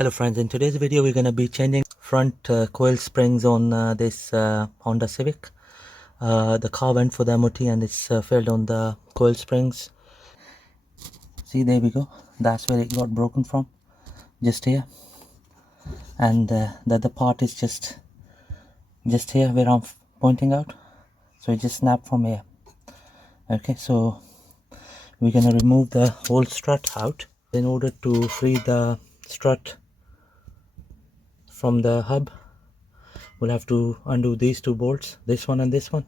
Hello friends, in today's video we're going to be changing front coil springs on this Honda Civic. The car went for the MOT and it's failed on the coil springs. See, there we go, that's where it got broken from, just here. And the other part is just here where I'm pointing out, so it just snapped from here. Okay, so we're going to remove the whole strut out. In order to free the strut from the hub, we'll have to undo these two bolts, this one and this one,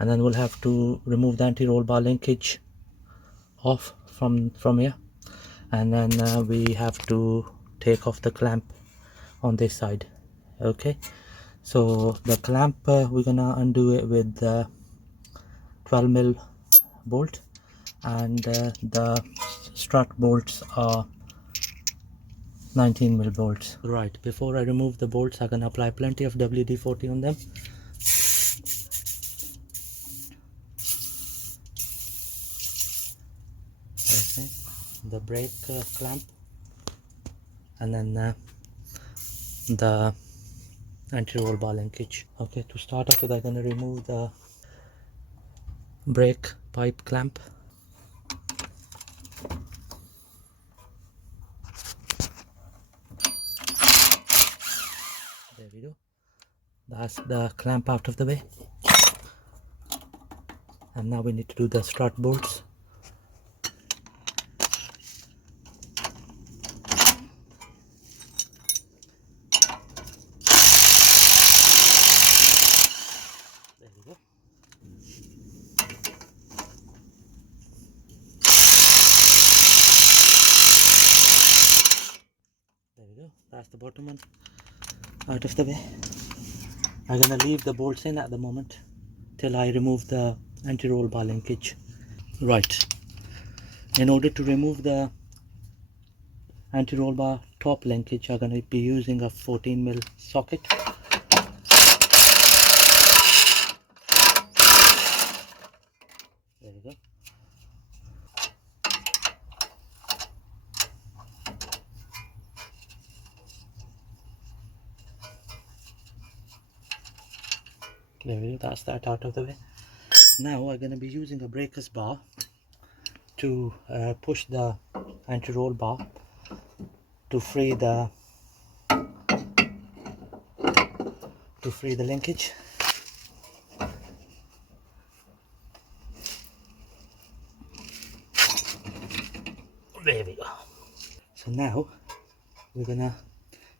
and then we'll have to remove the anti-roll bar linkage off from here, and then we have to take off the clamp on this side. Okay, so the clamp we're gonna undo it with the 12mm bolt, and the strut bolts are 19mm bolts. Right, before I remove the bolts, I'm gonna apply plenty of WD-40 on them. Okay, the brake clamp, and then the anti-roll bar linkage. Okay, to start off with, I'm gonna remove the brake pipe clamp. There we go, that's the clamp out of the way. And now we need to do the strut bolts. There we go. There we go, that's the bottom one out of the way. I'm gonna leave the bolts in at the moment till I remove the anti-roll bar linkage. Right, in order to remove the anti-roll bar top linkage, I'm gonna be using a 14mm socket. There we go. There we go, that's that out of the way. Now I'm going to be using a breaker's bar to push the anti-roll bar to free the linkage. There we go. So now we're gonna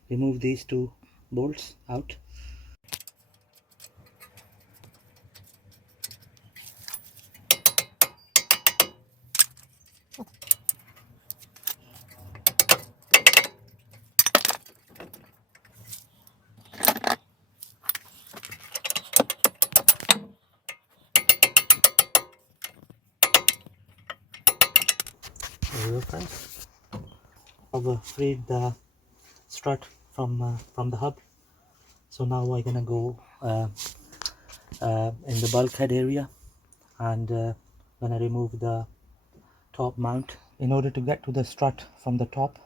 remove these two bolts out. There we go, friends. I've freed the strut from the hub. So now we're gonna go in the bulkhead area, and gonna remove the top mount. In order to get to the strut from the top,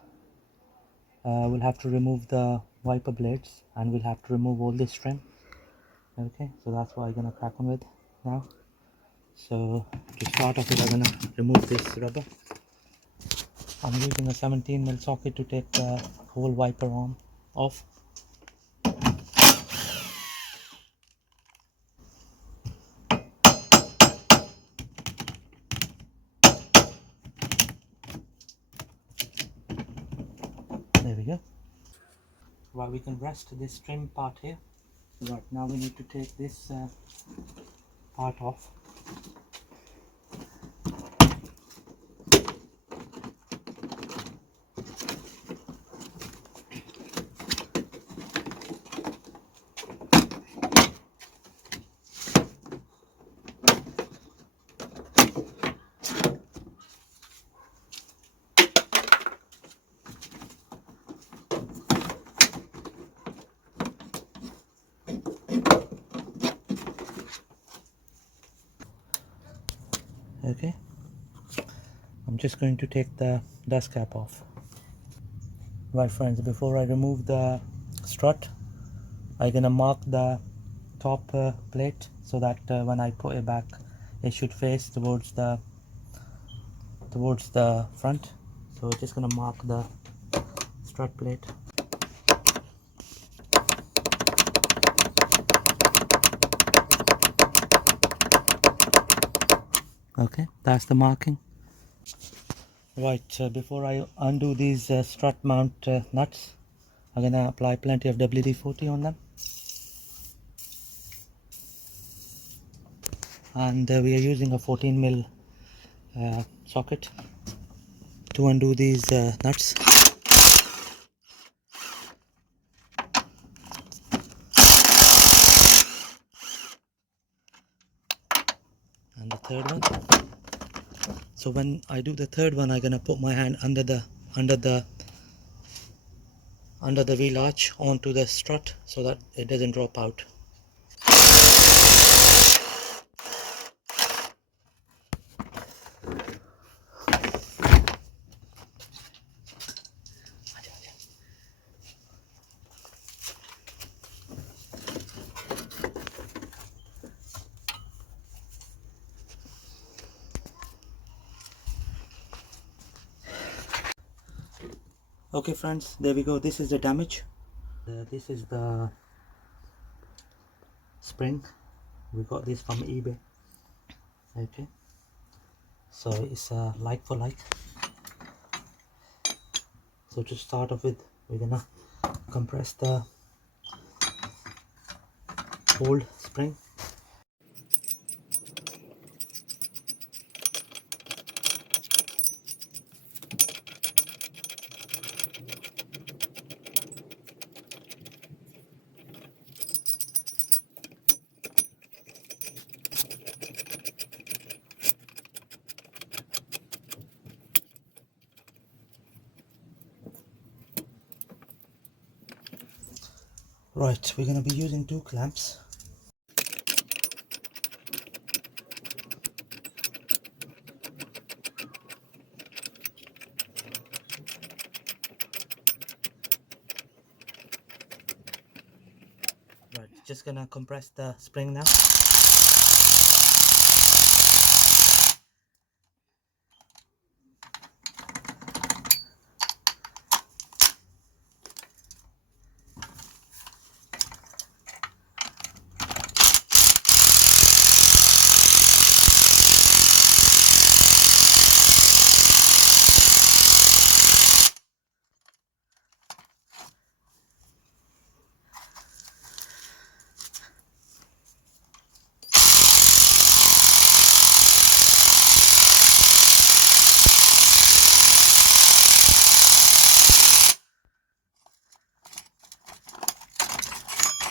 we'll have to remove the wiper blades, and we'll have to remove all this trim. Okay, so that's what I'm gonna crack on with now. So to start off with, I'm gonna remove this rubber. I'm using a 17mm socket to take the whole wiper arm off. There we go. Right, we can rest this trim part here. Right, now we need to take this part off. Okay, I'm just going to take the dust cap off. Right friends, before I remove the strut, I'm gonna mark the top plate so that when I put it back it should face towards the front. So just gonna mark the strut plate. Okay, that's the marking. Right, before I undo these strut mount nuts, I'm gonna apply plenty of WD-40 on them. And we are using a 14mm socket to undo these nuts. And the third one. So when I do the third one, I'm gonna put my hand under the wheel arch onto the strut so that it doesn't drop out. Okay friends, there we go. This is the damage. This is the spring. We got this from eBay. Okay, so it's like for like. So to start off with, we're gonna compress the old spring. Right, we're gonna be using 2 clamps. Right, just gonna compress the spring now.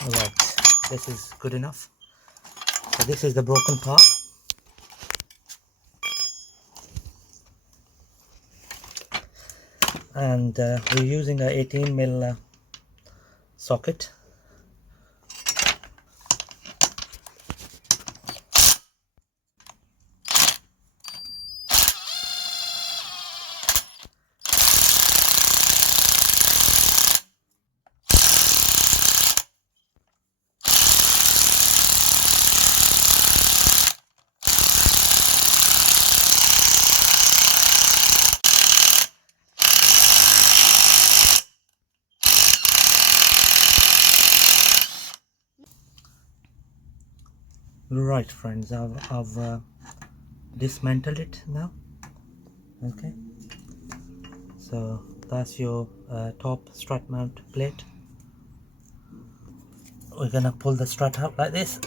Alright, this is good enough. So this is the broken part. And we're using a 18mm socket. Right friends, I've dismantled it now. Okay, so that's your top strut mount plate. We're gonna pull the strut out like this.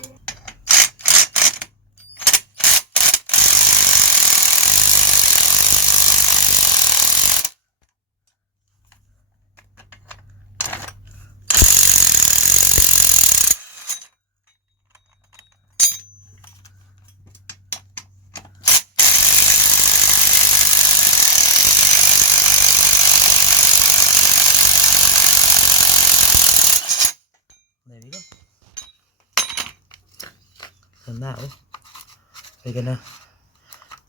There we go. So now we're gonna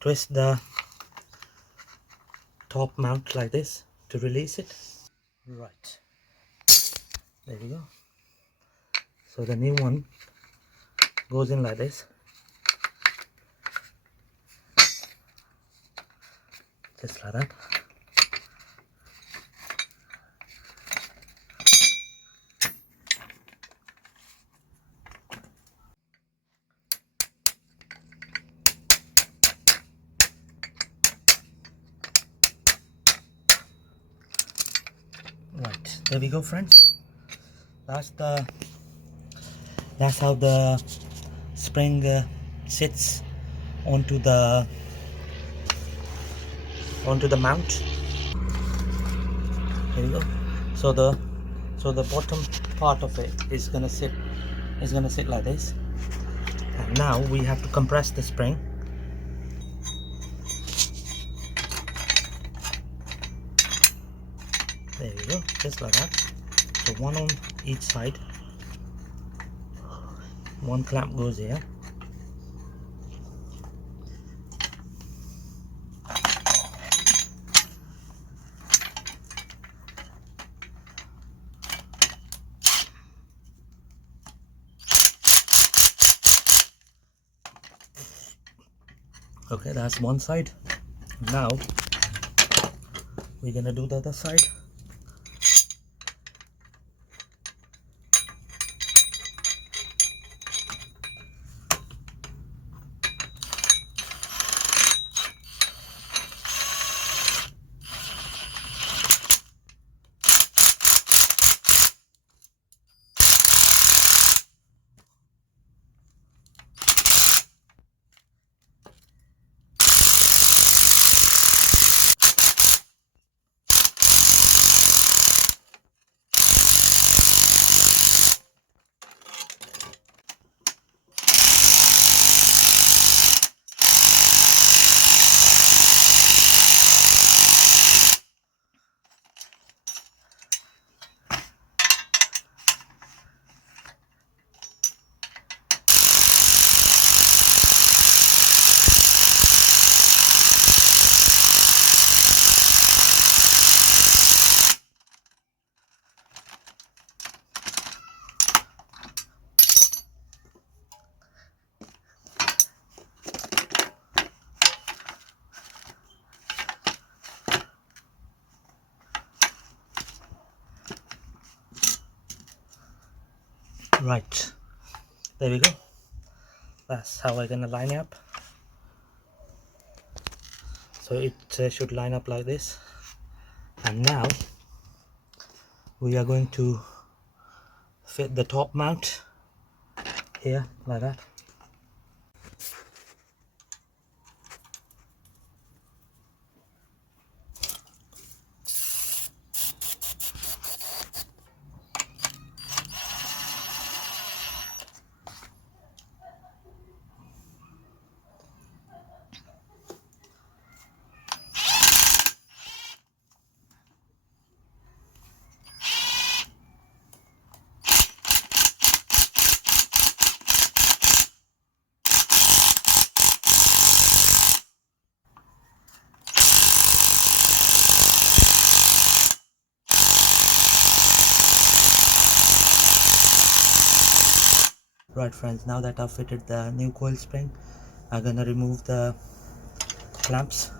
twist the top mount like this to release it. Right, there we go. So the new one goes in like this, just like that. Right, there we go, friends. That's how the spring sits onto the mount. There we go. So the bottom part of it is gonna sit like this. And now we have to compress the spring. There we go, just like that. So one on each side. One clamp goes here. Okay, that's one side. Now we're gonna do the other side. Right, there we go. That's how I'm gonna line up. So it should line up like this. And now we are going to fit the top mount here like that. Right friends, now that I've fitted the new coil spring, I'm gonna remove the clamps.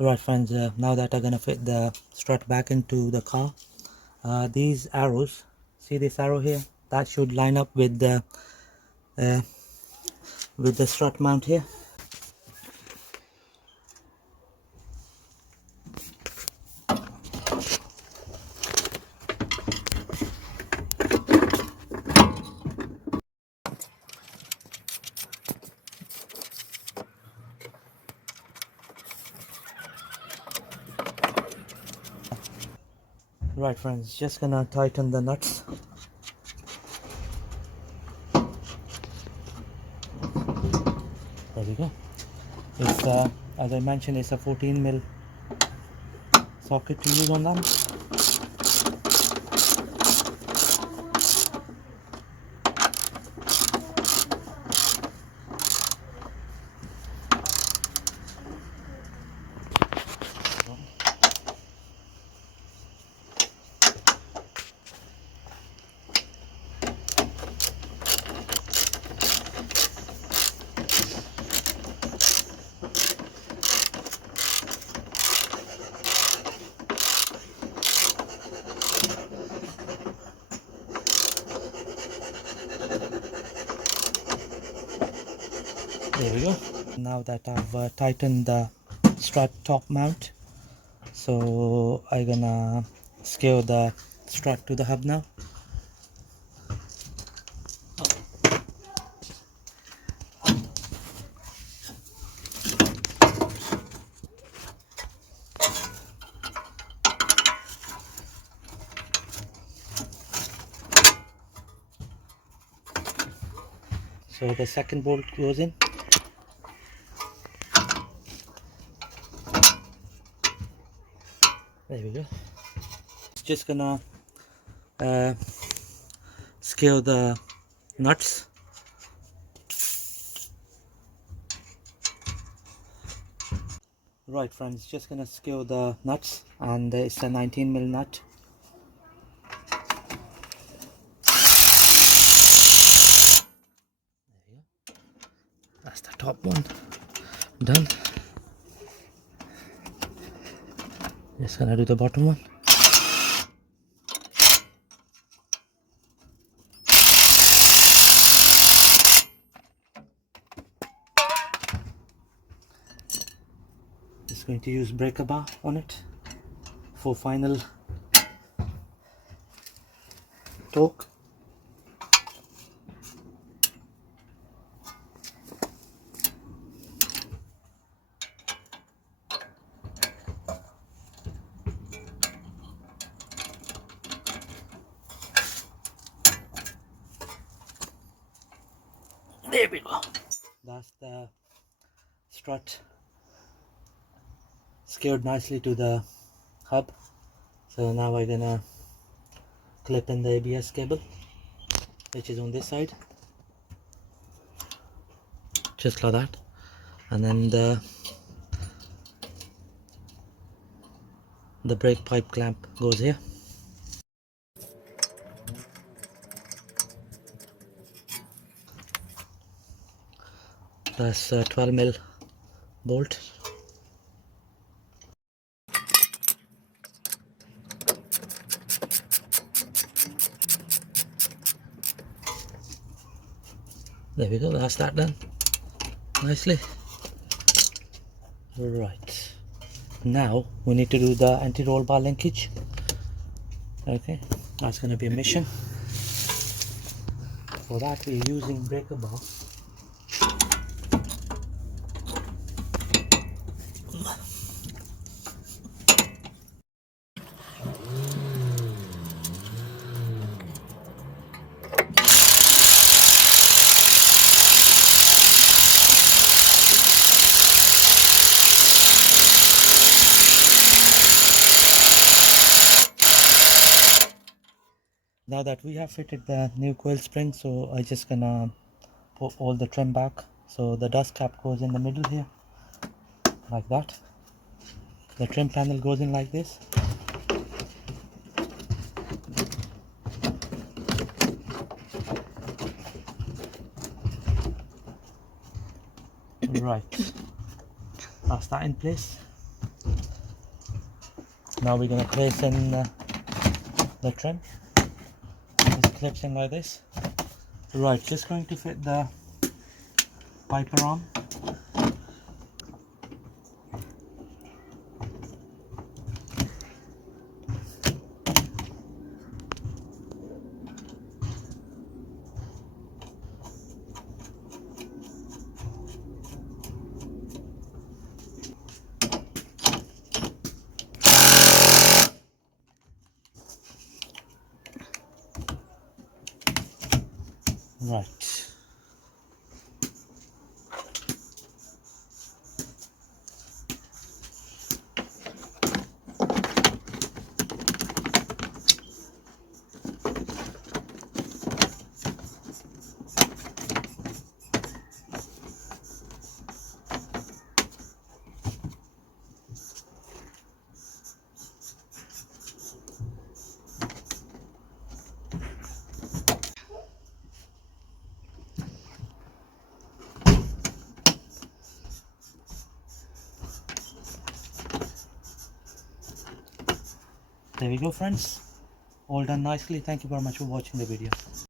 Alright friends, now that I'm gonna fit the strut back into the car, these arrows, see this arrow here, that should line up uh, with the strut mount here. Right friends, just gonna tighten the nuts. There we go. It's as I mentioned, it's a 14mm socket to use on them. There we go. Now that I've tightened the strut top mount, so I'm gonna screw the strut to the hub now. So the second bolt goes in. There we go. Just gonna screw the nuts. Right friends, just gonna screw the nuts, and it's a 19mm nut. There we go. That's the top one done. Just gonna do the bottom one. Just going to use breaker bar on it for final torque. There we go. That's the strut secured nicely to the hub. So now we're gonna clip in the ABS cable, which is on this side, just like that, and then the brake pipe clamp goes here. That's a 12mm bolt. There we go, that's that done nicely. Right, now we need to do the anti-roll bar linkage. Okay, that's going to be a mission. For that we're using breaker bar. Now that we have fitted the new coil spring, so I just gonna put all the trim back. So the dust cap goes in the middle here, like that. The trim panel goes in like this. Right, that's that in place. Now we're going to place in the trim. Just clips in like this. Right, just going to fit the wiper arm. Right. There we go, friends. All done nicely. Thank you very much for watching the video.